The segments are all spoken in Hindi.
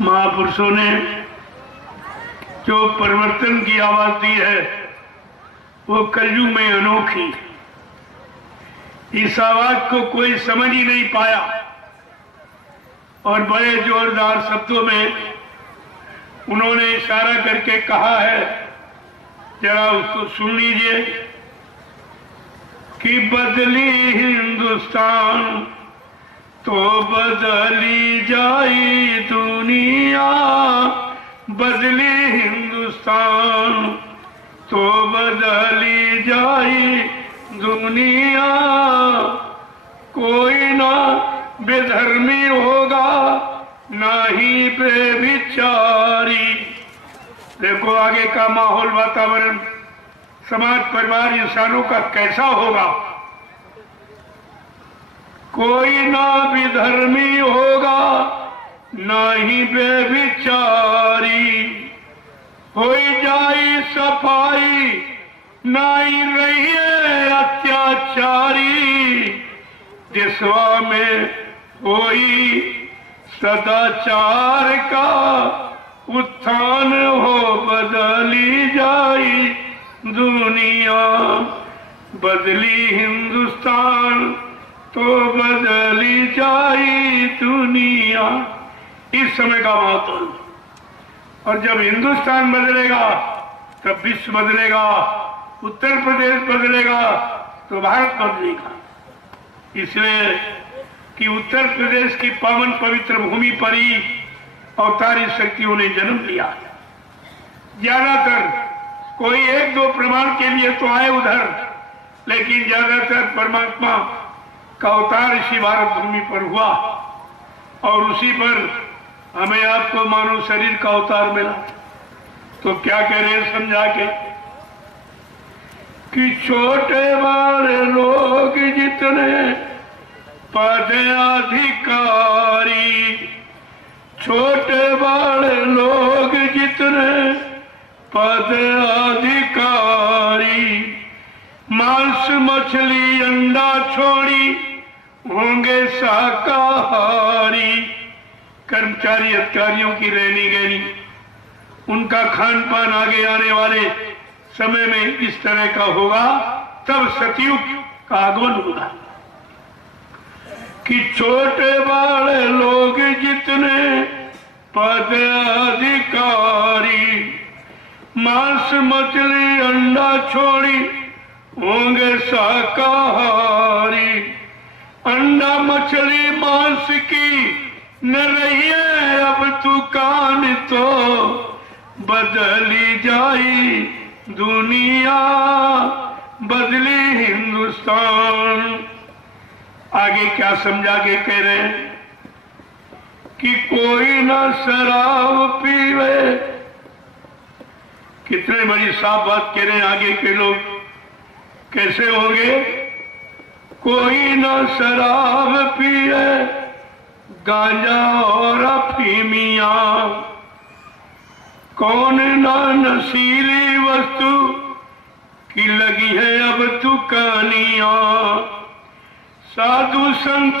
महापुरुषों ने जो परिवर्तन की आवाज दी है वो कलयुग में अनोखी। इस आवाज को कोई समझ ही नहीं पाया और बड़े जोरदार शब्दों में उन्होंने इशारा करके कहा है, जरा उसको सुन लीजिए कि बदली हिंदुस्तान तो बदली जाई दुनिया, बदली हिंदुस्तान तो बदली जाई दुनिया। कोई ना बेधर्मी होगा ना ही बेविचारी। देखो आगे का माहौल, वातावरण, समाज, परिवार, इंसानों का कैसा होगा। कोई ना विधर्मी होगा ना ही बेविचारी। हो जाई सफाई ना ही रहिए अत्याचारी। देशवा में होई सदाचार का उत्थान हो, बदली जाई दुनिया। बदली हिंदुस्तान तो बदली जाई दुनिया। इस समय का माहौल। और जब हिंदुस्तान बदलेगा तब विश्व बदलेगा, उत्तर प्रदेश बदलेगा तो भारत बदलेगा। इसलिए कि उत्तर प्रदेश की पावन पवित्र भूमि पर ही अवतारी शक्तियों ने जन्म लिया। ज्यादातर कोई एक दो प्रमाण के लिए तो आए उधर, लेकिन ज्यादातर परमात्मा का अवतार इसी भारत भूमि पर हुआ और उसी पर हमें आपको मानव शरीर का अवतार मिला। तो क्या कह रहे हैं समझा के कि छोटे बड़े लोग जितने पद अधिकारी, छोटे बड़े लोग जितने पद अधिकारी, मांस मछली अंडा छोड़ी होंगे शाकाहारी। कर्मचारी अधिकारियों की रहनी गहनी, उनका खान पान आगे आने वाले समय में इस तरह का होगा, तब सतयुग का आगमन होगा कि छोटे बड़े लोग जितने पद अधिकारी, मांस मछली अंडा छोड़ी होंगे शाकाहारी। अंडा मछली मांस की न रहिए अब दुकान तो बदली जाई दुनिया, बदली हिंदुस्तान। आगे क्या समझा के कह रहे हैं कि कोई ना शराब पीवे। कितने बड़ी साफ बात कह रहे हैं आगे के लोग, कैसे होंगे। कोई ना शराब पिए गांजा और अफीमिया, कौन ना नशीली वस्तु की लगी है अब दुकानिया। साधु संत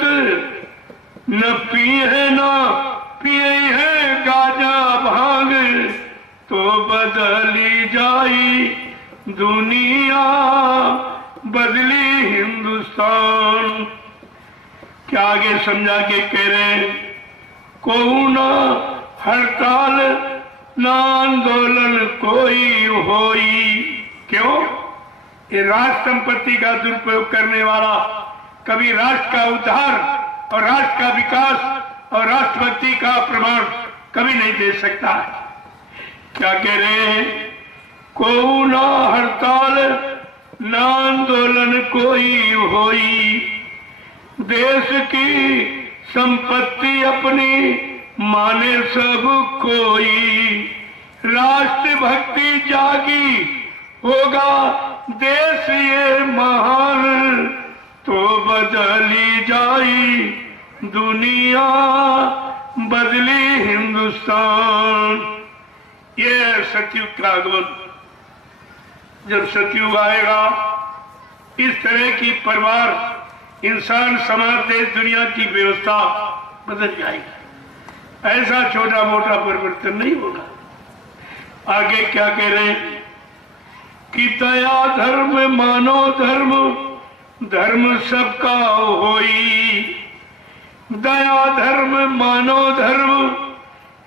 न पिए ना पिए है गांजा भांग, तो बदली जाई दुनिया, बदली हिंदुस्तान। क्या आगे समझा के कह रहे हैं, को ना हड़ताल ना आंदोलन कोई होई। क्यों? ये राष्ट्र संपत्ति का दुरुपयोग करने वाला कभी राष्ट्र का उद्धार और राष्ट्र का विकास और राष्ट्रभक्ति का प्रमाण कभी नहीं दे सकता है। क्या कह रहे हैं, को ना हड़ताल ना आंदोलन कोई होई। देश की संपत्ति अपनी माने सब कोई, राष्ट्र भक्ति जागी होगा देश ये महान, तो बदली जाई दुनिया, बदली हिंदुस्तान। ये सतयुग का आगमन। जब सतयुग आएगा इस तरह की परिवार, इंसान, समाज, देश, दुनिया की व्यवस्था बदल जाएगी। ऐसा छोटा मोटा परिवर्तन नहीं होगा। आगे क्या कह रहे हैं कि दया धर्म मानो धर्म, धर्म सबका होई। दया धर्म मानो धर्म,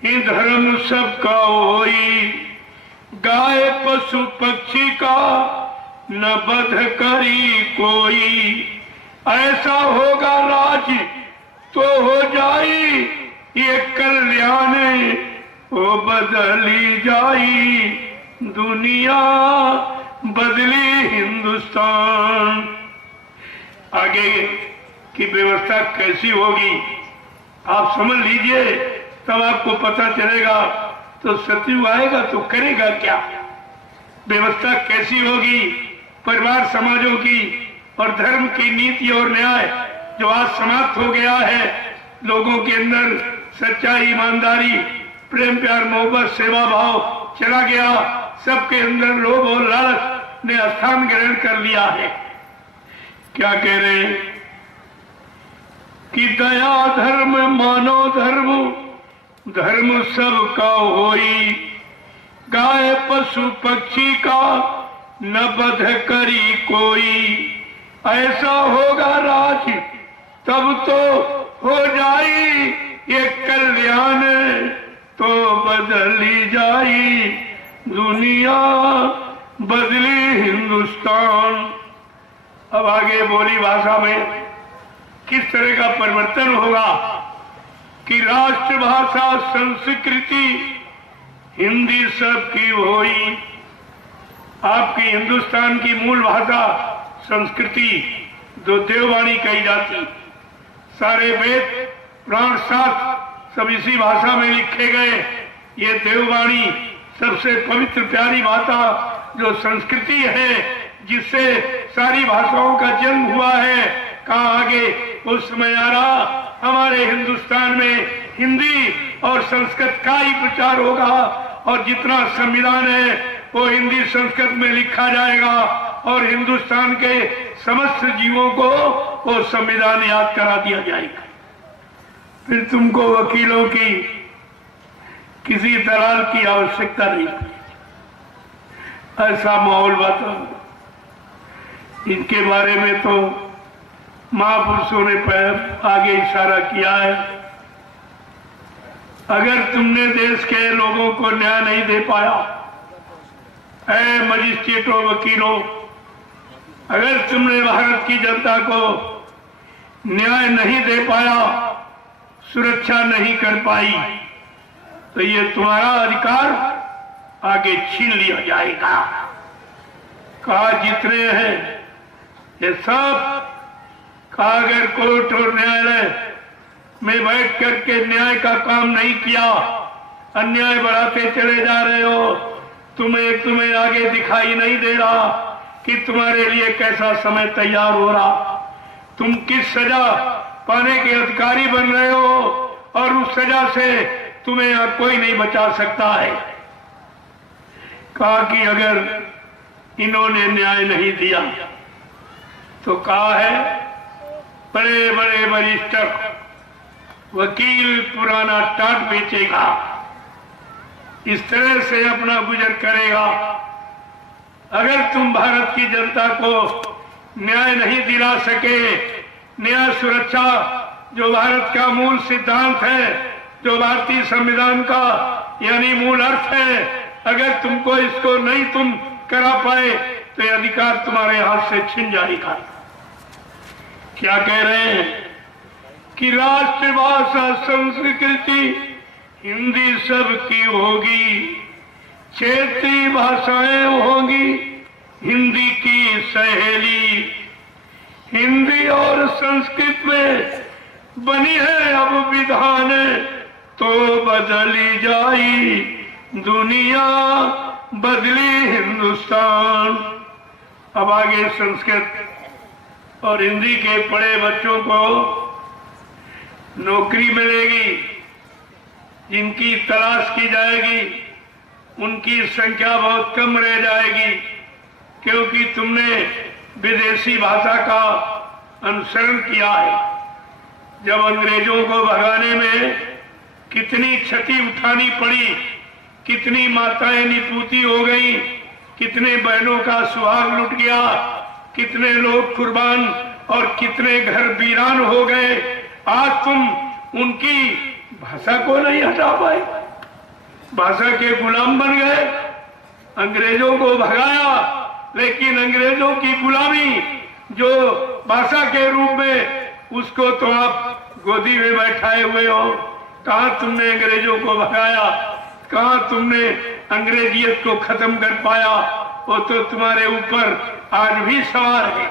ये धर्म सबका होई। गाय पशु पक्षी का न बध करी कोई। ऐसा होगा राज तो हो जाई, ये कल्याण वो बदली जाई। दुनिया बदली हिंदुस्तान। आगे की व्यवस्था कैसी होगी आप समझ लीजिए, तब आपको पता चलेगा। तो सतयुग आएगा तो करेगा क्या, व्यवस्था कैसी होगी, परिवार समाजों की और धर्म की नीति और न्याय जो आज समाप्त हो गया है। लोगों के अंदर सच्चाई, ईमानदारी, प्रेम, प्यार, मोहब्बत, सेवा भाव चला गया। सबके अंदर लोभ और लालच ने स्थान ग्रहण कर लिया है। क्या कह रहे हैं कि दया धर्म मानो धर्म, धर्म सबका होई। गाय पशु पक्षी का न बध करी कोई। ऐसा होगा राज तब तो हो जाई, ये कल्याण तो बदली जाई। दुनिया बदली हिंदुस्तान। अब आगे बोली भाषा में किस तरह का परिवर्तन होगा कि राष्ट्रभाषा संस्कृति हिंदी सबकी होई। आपकी हिंदुस्तान की मूल भाषा संस्कृति जो देववाणी कही जाती, सारे वेद पुराण शास्त्र सब इसी भाषा में लिखे गए। ये देववाणी सबसे पवित्र प्यारी भाषा जो संस्कृति है, जिससे सारी भाषाओं का जन्म हुआ है। कहा आगे उस समय आ रहा हमारे हिंदुस्तान में हिंदी और संस्कृत का ही प्रचार होगा, और जितना संविधान है वो हिंदी संस्कृत में लिखा जाएगा, और हिंदुस्तान के समस्त जीवों को वो संविधान याद करा दिया जाएगा। फिर तुमको वकीलों की किसी दलाल की आवश्यकता नहीं। ऐसा माहौल बताओ। इनके बारे में तो महापुरुषों ने आगे इशारा किया है। अगर तुमने देश के लोगों को न्याय नहीं दे पाया, ऐ मजिस्ट्रेटों वकीलों, अगर तुमने भारत की जनता को न्याय नहीं दे पाया, सुरक्षा नहीं कर पाई, तो ये तुम्हारा अधिकार आगे छीन लिया जाएगा। कहा जितने हैं ये सब, कहा अगर कोर्ट और न्यायालय में बैठ करके न्याय का काम नहीं किया, अन्याय बढ़ाते चले जा रहे हो, तुम्हें आगे दिखाई नहीं दे रहा कि तुम्हारे लिए कैसा समय तैयार हो रहा, तुम किस सजा पाने के अधिकारी बन रहे हो, और उस सजा से तुम्हें यहां कोई नहीं बचा सकता है। कहा कि अगर इन्होंने न्याय नहीं दिया तो कहा है बड़े बड़े बरिस्टर वकील पुराना टाट बेचेगा, इस तरह से अपना गुजर करेगा। अगर तुम भारत की जनता को न्याय नहीं दिला सके, न्याय सुरक्षा जो भारत का मूल सिद्धांत है, जो भारतीय संविधान का यानी मूल अर्थ है, अगर तुमको इसको नहीं तुम करा पाए तो ये अधिकार तुम्हारे हाथ से छिन जाएगा। क्या कह रहे हैं कि राष्ट्रभाषा संस्कृति हिंदी सबकी होगी, क्षेत्रीय भाषाएं होंगी हिंदी की सहेली। हिंदी और संस्कृत में बनी है अब विधान, तो बदली जाई दुनिया बदली हिंदुस्तान। अब आगे संस्कृत और हिंदी के पढ़े बच्चों को नौकरी मिलेगी, जिनकी तलाश की जाएगी उनकी संख्या बहुत कम रह जाएगी, क्योंकि तुमने विदेशी भाषा का अनुसरण किया है। जब अंग्रेजों को भगाने में कितनी क्षति उठानी पड़ी, कितनी माताएं निपूती हो गई, कितने बहनों का सुहाग लुट गया, कितने लोग कुर्बान और कितने घर वीरान हो गए। आज तुम उनकी भाषा को नहीं हटा पाए, भाषा के गुलाम बन गए। अंग्रेजों को भगाया, लेकिन अंग्रेजों की गुलामी जो भाषा के रूप में, उसको तो आप गोदी में बैठाए हुए हो। कहां तुमने अंग्रेजों को भगाया, कहां तुमने अंग्रेजियत को खत्म कर पाया? वो तो तुम्हारे ऊपर आज भी सवार है।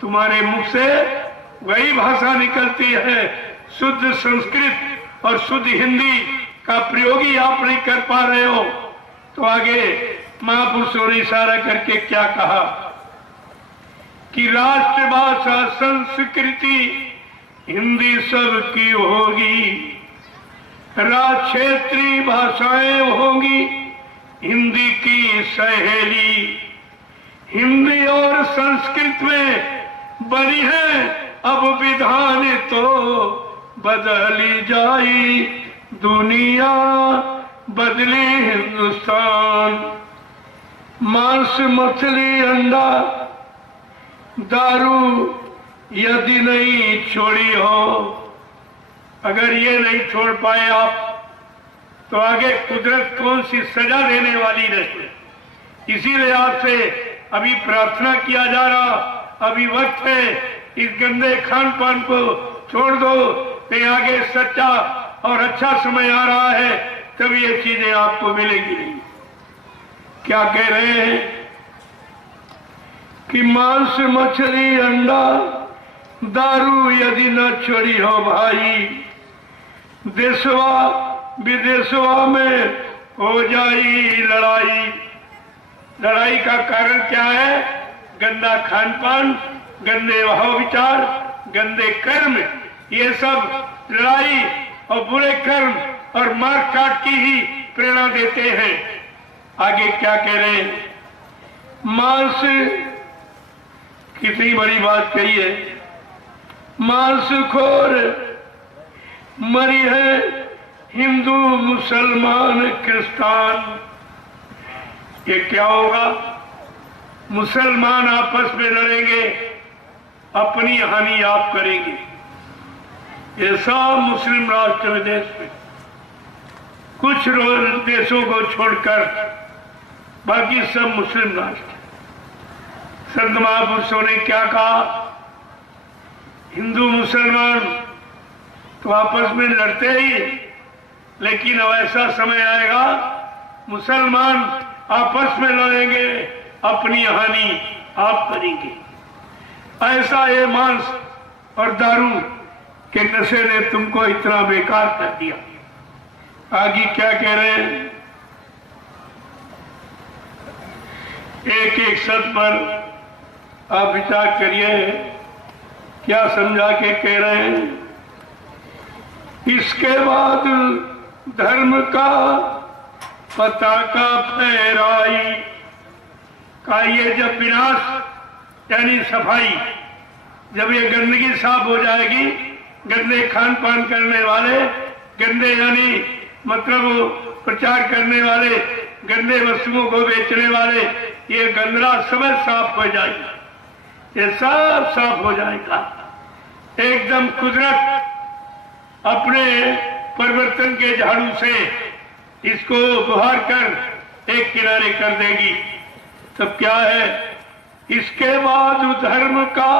तुम्हारे मुख से वही भाषा निकलती है, शुद्ध संस्कृत और शुद्ध हिंदी का प्रयोग ही आप नहीं कर पा रहे हो। तो आगे महापुरुषों ने इशारा करके क्या कहा कि राष्ट्रभाषा संस्कृति हिंदी सबकी होगी, क्षेत्रीय भाषाएं होंगी हिंदी की सहेली। हिंदी और संस्कृत में बनी है अब विधान, तो बदली जाई दुनिया, बदली हिंदुस्तान। मांस मछली अंडा दारू यदि नहीं छोड़ी हो, अगर ये नहीं छोड़ पाए आप, तो आगे कुदरत कौन सी सजा देने वाली रहे। इसीलिए आपसे अभी प्रार्थना किया जा रहा, अभी वक्त है, इस गंदे खान पान को छोड़ दो, तो आगे सच्चा और अच्छा समय आ रहा है, तब ये चीजें आपको मिलेगी नहीं। क्या कह रहे हैं कि मांस मछली अंडा दारू यदि न छोड़ी हो भाई, देशवा विदेशवा में हो जाई लड़ाई। लड़ाई का कारण क्या है? गंदा खान पान, गंदे भाव विचार, गंदे कर्म, ये सब लड़ाई और बुरे कर्म और मार काट की ही प्रेरणा देते हैं। आगे क्या कह रहे हैं? मांस, कितनी बड़ी बात कही है, मांसखोर मरी है हिंदू मुसलमान क्रिस्तान। ये क्या होगा? मुसलमान आपस में लड़ेंगे, अपनी हानि आप करेंगे। ये सब मुस्लिम राष्ट्र देश में, कुछ देशों को छोड़कर बाकी सब मुस्लिम राष्ट्र। संत महापुरुषों ने क्या कहा? हिंदू मुसलमान तो आपस में लड़ते ही, लेकिन अब ऐसा समय आएगा मुसलमान आपस में लड़ेंगे, अपनी हानि आप करेंगे। ऐसा ये मांस और दारू के नशे ने तुमको इतना बेकार कर दिया। आगे क्या कह रहे हैं? एक एक शब्द पर आप विचार करिए, क्या समझा के कह रहे हैं। इसके बाद धर्म का पताका फहराई का, ये जब विनाश यानी सफाई, जब ये गंदगी साफ हो जाएगी, गंदे खान पान करने वाले, गंदे यानी मतलब प्रचार करने वाले, गंदे वस्तुओं को बेचने वाले, ये गंदला सब साफ हो जाएगा, ये सब साफ हो जाएगा। एकदम कुदरत अपने परिवर्तन के झाड़ू से इसको बुहार कर एक किनारे कर देगी। तब क्या है? इसके बाद धर्म का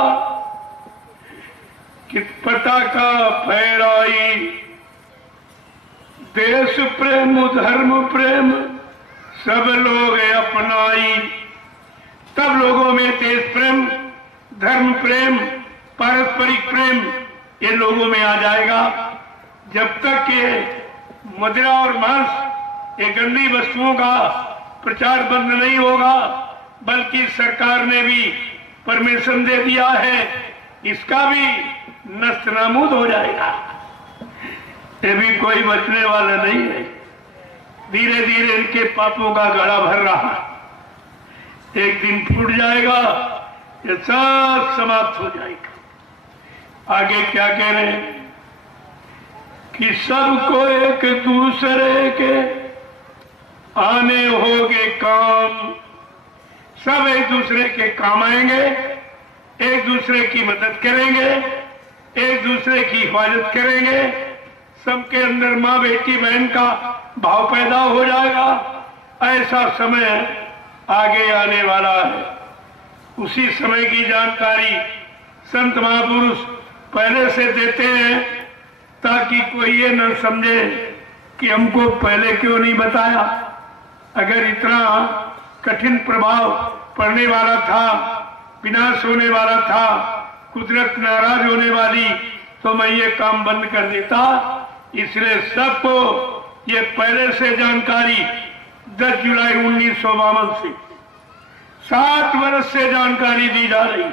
पताका फहराई, देश प्रेम धर्म प्रेम सब लोग अपनाई। तब लोगों में देश प्रेम, धर्म प्रेम, पारस्परिक प्रेम ये लोगों में आ जाएगा। जब तक ये मदिरा और मांस, ये गंदी वस्तुओं का प्रचार बंद नहीं होगा, बल्कि सरकार ने भी परमिशन दे दिया है, इसका भी नष्ट नाबूद हो जाएगा। ये भी कोई बचने वाला नहीं है। धीरे धीरे इनके पापों का गड़ा भर रहा, एक दिन फूट जाएगा, ये सब समाप्त हो जाएगा। आगे क्या कह रहे हैं? कि सबको एक दूसरे के आने होगे काम। सब एक दूसरे के काम आएंगे, एक दूसरे की मदद करेंगे, एक दूसरे की हिफाजत करेंगे। सबके अंदर माँ बेटी बहन का भाव पैदा हो जाएगा। ऐसा समय आगे आने वाला है। उसी समय की जानकारी संत महापुरुष पहले से देते हैं, ताकि कोई ये न समझे कि हमको पहले क्यों नहीं बताया। अगर इतना कठिन प्रभाव पड़ने वाला था, विनाश होने वाला था, कुदरत नाराज होने वाली, तो मैं ये काम बंद कर देता। इसलिए सबको ये पहले से जानकारी 10 जुलाई 1952 से 7 वर्ष से जानकारी दी जा रही।